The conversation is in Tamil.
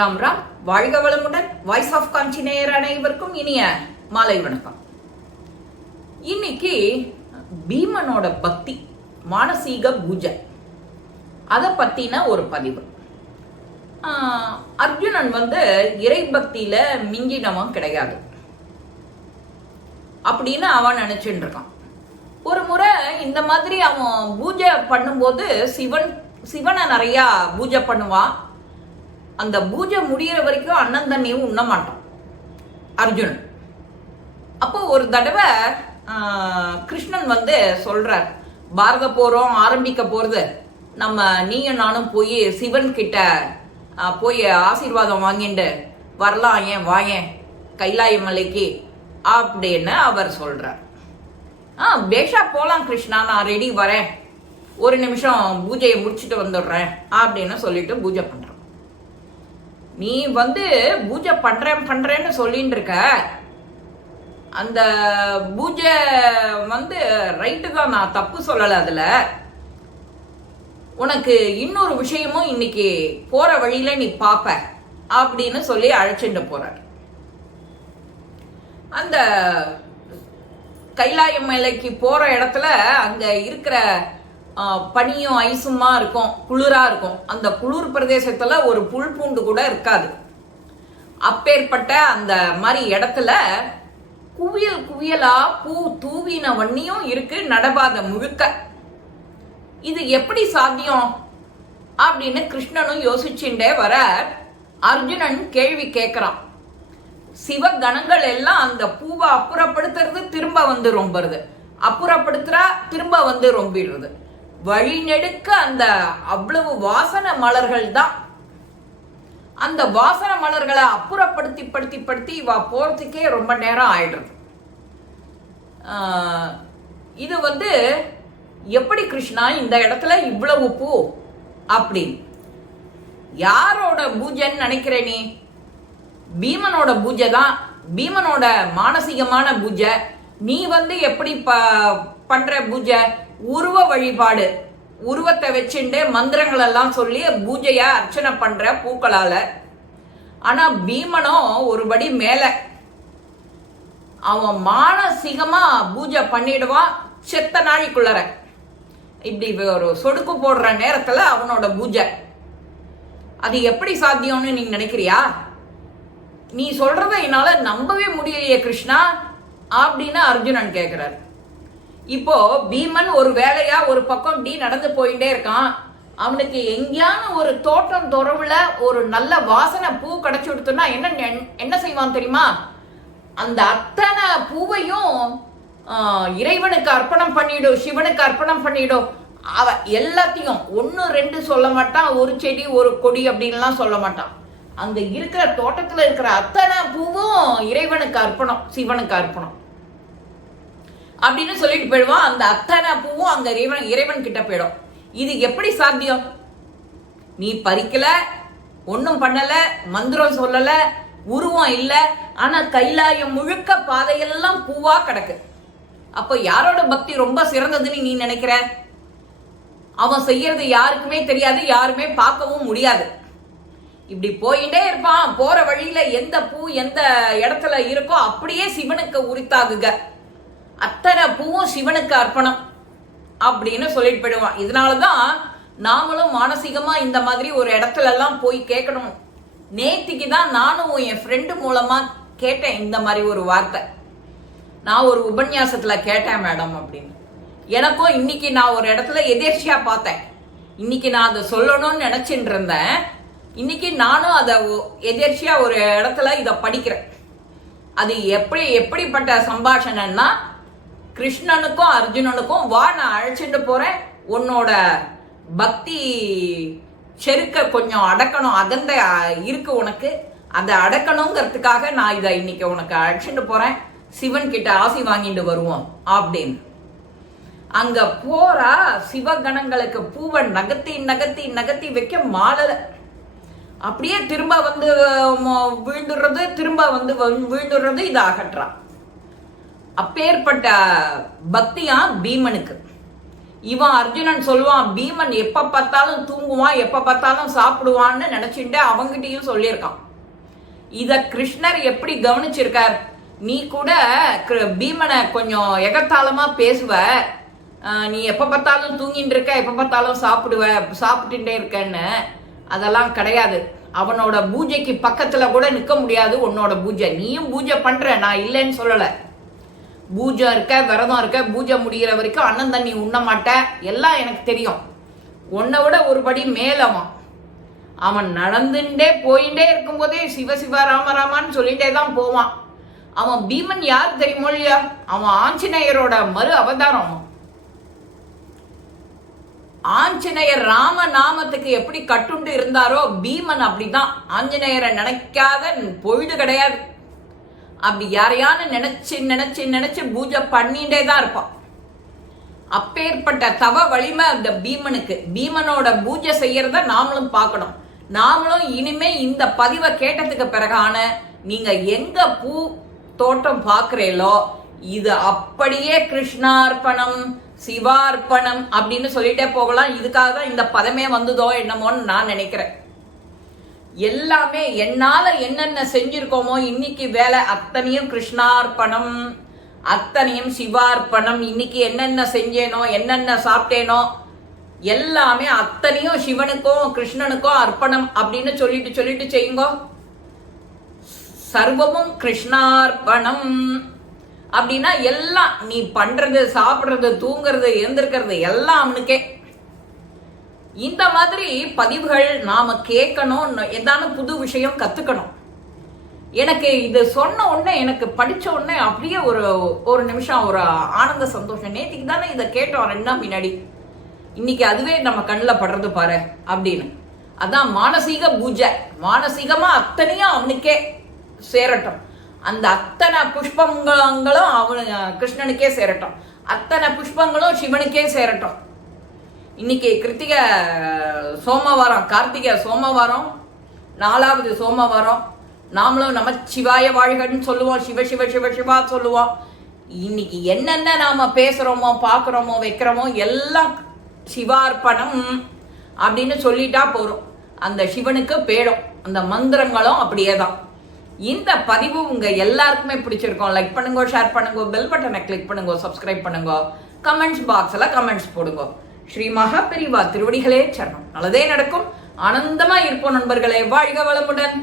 ராம் ராம். வாழ்க வளமுடன். வாய்ஸ் ஆஃப் காஞ்சி நேயர் அனைவருக்கும் இனிய மாலை வணக்கம். இன்னைக்கு பீமனோட பக்தி, மானசீக பூஜை, அதை பத்தின ஒரு பதிவு. அர்ஜுனன் இறை பக்தியில மிஞ்சினவன் கிடையாது அப்படின்னு அவன் நினைச்சுட்டு இருக்கான். ஒரு முறை இந்த மாதிரி அவன் பூஜை பண்ணும்போது சிவனை நிறைய பூஜை பண்ணுவான். அந்த பூஜை முடிகிற வரைக்கும் அண்ணன் தண்ணியும் உண்ண மாட்டான் அர்ஜுனன். அப்போ ஒரு தடவை கிருஷ்ணன் சொல்றார், பாரத போறோம் ஆரம்பிக்க போறது, நம்ம நீயும் நானும் போய் சிவன் கிட்ட போய் ஆசீர்வாதம் வாங்கிட்டு வரலாம், ஏன் வாயேன் கைலாய மலைக்கு அப்படின்னு அவர் சொல்றார். பேஷா போலாம் கிருஷ்ணா, நான் ரெடி வரேன், ஒரு நிமிஷம் பூஜையை முடிச்சுட்டு வந்துடுறேன் அப்படின்னு சொல்லிட்டு பூஜை பண்றான். நீ பூஜை பண்றேன்னு சொல்லிட்டு இருக்க, அந்த பூஜை ரைட்டு தான், நான் தப்பு சொல்லல. அதுல உனக்கு இன்னொரு விஷயமும் இன்னைக்கு போற வழியில நீ பாப்ப அப்படின்னு சொல்லி அழைச்சிட்டு போறார். அந்த கைலாய மலைக்கு போற இடத்துல அங்க இருக்கிற பனியும் ஐசுமா இருக்கும், குளிரா இருக்கும். அந்த குளிர் பிரதேசத்துல ஒரு புல் பூண்டு கூட இருக்காது. அப்பேற்பட்ட அந்த மாதிரி இடத்துல குவியல் குவியலா பூ தூவின வண்ணியும் இருக்கு, நடபாத முழுக்க. இது எப்படி சாத்தியம் அப்படின்னு கிருஷ்ணனும் யோசிச்சுட்டே வர அர்ஜுனன் கேள்வி கேட்கிறான். சிவகணங்கள் எல்லாம் அந்த பூவை அப்புறப்படுத்துறது, திரும்ப ரொம்புறது, அப்புறப்படுத்துறா, திரும்ப ரொம்பிடுறது. வழி நெடுக்க அந்த அவ்வளவு வாசனை மலர்கள் தான். அந்த வாசனை மலர்களை அப்புறப்படுத்தி இவ போறதுக்கே ரொம்ப நேரம் ஆயிடுறது. இது எப்படி கிருஷ்ணா இந்த இடத்துல இவ்வளவு பூ அப்படின்னு? யாரோட பூஜைன்னு நினைக்கிற நீ? பீமனோட பூஜை தான், பீமனோட மானசீகமான பூஜை. நீ எப்படி பண்ற பூஜை? உருவ வழிபாடு, உருவத்தை வச்சுட்டு மந்திரங்கள் எல்லாம் சொல்லி பூஜைய அர்ச்சனை பண்ற பூக்களால. ஆனா பீமனோ ஒருபடி மேல, அவன் மானசீகமா பூஜை பண்ணிடுவான். செத்த நாழிக்குள்ளற இப்படி ஒரு சொடுக்கு போடுற நேரத்துல அவனோட பூஜை. அது எப்படி சாத்தியம்னு நீ நினைக்கிறியா? நீ சொல்றத என்னால நம்பவே முடியலையே கிருஷ்ணா அப்படின்னு அர்ஜுனன் கேட்கிறார். இப்போ பீமன் ஒரு வேலையா ஒரு பக்கம் இப்படி நடந்து போயிட்டே இருக்கான். அவனுக்கு எங்கேயான ஒரு தோட்டம் துறவுல ஒரு நல்ல வாசனை பூ கிடைச்சு கொடுத்தோம்னா என்ன செய்வான் தெரியுமா? அந்த அத்தனை பூவையும் இறைவனுக்கு அர்ப்பணம் பண்ணிடும், சிவனுக்கு அர்ப்பணம் பண்ணிடும். அவ எல்லாத்தையும் ஒன்னு ரெண்டு சொல்ல மாட்டான், ஒரு செடி ஒரு கொடி அப்படின்லாம் சொல்ல மாட்டான். அங்க இருக்கிற தோட்டத்துல இருக்கிற அத்தனை பூவும் இறைவனுக்கு அர்ப்பணம், சிவனுக்கு அர்ப்பணம் அப்படின்னு சொல்லிட்டு போயிடுவான். அந்த அத்தனை பூவும் அங்க இறைவன் கிட்ட போயிடும். இது எப்படி சாத்தியம்? நீ பறிக்கல, ஒன்னும் பண்ணல, மந்திரம் சொல்லல, உருவம் இல்ல, ஆனா கைலாயம் முழுக்க பாதையெல்லாம் பூவா கிடக்கு. அப்ப யாரோட பக்தி ரொம்ப சிறந்ததுன்னு நீ நினைக்கிற? அவன் செய்யறது யாருக்குமே தெரியாது, யாருமே பார்க்கவும் முடியாது. இப்படி போயிட்டே இருப்பான். போற வழியில எந்த பூ எந்த இடத்துல இருக்கோ அப்படியே சிவனுக்கு உரித்தாகுக, அத்தனை பூவும் சிவனுக்கு அர்ப்பணம் அப்படின்னு சொல்லிட்டு போயிடுவான். இதனாலதான் நாமளும் மானசீகமா இந்த மாதிரி ஒரு இடத்துல எல்லாம் போய் கேட்கணும். நேத்திக்கு தான் நானும் என் ஃப்ரெண்டு மூலமா கேட்டேன் இந்த மாதிரி ஒரு வார்த்தை. நான் ஒரு உபன்யாசத்துல கேட்டேன் மேடம் அப்படின்னு. எனக்கும் இன்னைக்கு நான் ஒரு இடத்துல எதேர்ச்சியா பார்த்தேன். இன்னைக்கு நான் அதை சொல்லணும்னு நினைச்சிட்டு இருந்தேன். இன்னைக்கு நானும் அதை எதேர்ச்சியா ஒரு இடத்துல இதை படிக்கிறேன். அது எப்படிப்பட்ட சம்பாஷணைன்னா, கிருஷ்ணனுக்கும் அர்ஜுனனுக்கும், வா நான் அழைச்சிட்டு போறேன், உன்னோட பக்தி செருக்க கொஞ்சம் அடக்கணும், அகந்த இருக்கு உனக்கு, அதை அடக்கணுங்கிறதுக்காக நான் இதை இன்னைக்கு உனக்கு அழைச்சிட்டு போறேன், சிவன் கிட்ட ஆசி வாங்கிட்டு வருவோம் அப்படின்னு. அங்க போறா, சிவகணங்களுக்கு பூவை நகர்த்தி நகர்த்தி நகர்த்தி வைக்க மாடல, அப்படியே திரும்ப விழுந்துடுறது, திரும்ப விழுந்துடுறது, இதை அகற்றான். அப்பேற்பட்ட பக்தியா பீமனுக்கு. இவன் அர்ஜுனன் சொல்லுவான் பீமன் எப்ப பார்த்தாலும் தூங்குவான், எப்ப பார்த்தாலும் சாப்பிடுவான்னு நினைச்சுட்டு அவங்கிட்டையும் சொல்லியிருக்கான். இத கிருஷ்ணர் எப்படி கவனிச்சிருக்கார்? நீ கூட பீமனை கொஞ்சம் எகத்தாளமா பேசுவ, நீ எப்ப பார்த்தாலும் தூங்கிட்டு இருக்க, எப்ப பார்த்தாலும் சாப்பிட்டுட்டே இருக்கன்னு. அதெல்லாம் கிடையாது. அவனோட பூஜைக்கு பக்கத்துல கூட நிக்க முடியாது உன்னோட பூஜை. நீயும் பூஜை பண்ற, நான் இல்லைன்னு சொல்லல. பூஜை இருக்க, விரதம் இருக்க, பூஜை முடிகிற வரைக்கும் அண்ணன் தண்ணி உண்ண மாட்ட, எல்லாம் எனக்கு தெரியும். உன்னை விட ஒரு படி மேலவன். அவன் நடந்துட்டே போயிட்டே இருக்கும் போதே சிவ சிவ ராம ராமான்னு சொல்லிட்டே தான் போவான். அவன் பீமன் யார் தெரியுமோ இல்லையா? அவன் ஆஞ்சநேயரோட மறு அவதாரம். ஆஞ்சநேயர் ராம நாமத்துக்கு எப்படி கட்டுண்டு இருந்தாரோ பீமன் அப்படிதான். ஆஞ்சநேயரை நினைக்காத பொழுது கிடையாது. அப்படி யாரையானு நினைச்சு நினைச்சு நினைச்சு பூஜை பண்ணிட்டே தான் இருப்பான். அப்பேற்பட்ட தவ வலிமை அந்த பீமனுக்கு. பீமனோட பூஜை செய்யறத நாமளும் பார்க்கணும். நாமளும் இனிமே இந்த பதிவை கேட்டதுக்கு பிறகான நீங்க எங்க பூ தோட்டம் பார்க்கிறீங்களோ இது அப்படியே கிருஷ்ணார்ப்பணம், சிவார்ப்பணம் அப்படின்னு சொல்லிட்டே போகலாம். இதுக்காக தான் இந்த பதமே வந்ததோ என்னமோன்னு நான் நினைக்கிறேன். எல்லாமே என்னால என்னென்ன செஞ்சிருக்கோமோ இன்னைக்கு வேலை அத்தனையும் கிருஷ்ணார்ப்பணம், அத்தனையும் சிவார்ப்பணம். இன்னைக்கு என்னென்ன செஞ்சேனோ, என்னென்ன சாப்பிட்டேனோ எல்லாமே அத்தனையும் சிவனுக்கும் கிருஷ்ணனுக்கும் அர்ப்பணம் அப்படின்னு சொல்லிட்டு செய்யுங்க. சர்வமும் கிருஷ்ணார்ப்பணம் அப்படின்னா எல்லாம் நீ பண்றது, சாப்பிடுறது, தூங்குறது, எழுந்திருக்கிறது எல்லாம் அவனுக்கே. இந்த மாதிரி பதிவுகள் நாம கேட்கணும், ஏதான புது விஷயம் கத்துக்கணும். எனக்கு இது சொன்ன உடனே, எனக்கு படிச்ச உடனே அப்படியே ஒரு நிமிஷம் ஒரு ஆனந்த சந்தோஷம். நேற்றுக்கு தானே இதை கேட்டோம் 2 நாள் முன்னாடி, இன்னைக்கு அதுவே நம்ம கண்ணில் படுறது பாரு அப்படின்னு. அதான் மானசீக பூஜை. மானசீகமா அத்தனையும் அவனுக்கே சேரட்டும். அந்த அத்தனை புஷ்பங்களும் அவனு கிருஷ்ணனுக்கே சேரட்டும். அத்தனை புஷ்பங்களும் சிவனுக்கே சேரட்டும். இன்னைக்கு கிருத்திகை சோமவாரம், கார்த்திகை சோமவாரம், 4வது சோமவாரம். நாமளும் நம்ம சிவாய வாழ்கன்னு சொல்லுவோம், சிவ சிவ சிவ சிவா சொல்லுவோம். இன்னைக்கு என்னென்ன நாம பேசுறோமோ, பார்க்குறோமோ, வைக்கிறோமோ எல்லாம் சிவார்ப்பணம் அப்படின்னு சொல்லிட்டா போறோம். அந்த சிவனுக்கு பேடும். அந்த மந்திரங்களும் அப்படியே தான். இந்த பதிவு உங்க எல்லாருக்குமே பிடிச்சிருக்கோம். லைக் பண்ணுங்க, ஷேர் பண்ணுங்க, பெல் பட்டனை கிளிக் பண்ணுங்க, சப்ஸ்கிரைப் பண்ணுங்க, கமெண்ட்ஸ் பாக்ஸ்ல கமெண்ட்ஸ் போடுங்க. ஸ்ரீ மகாபெரிவா திருவடிகளே சரணம். நல்லதே நடக்கும். ஆனந்தமா இருப்போம் நண்பர்களே. வாழ்க வளமுடன்.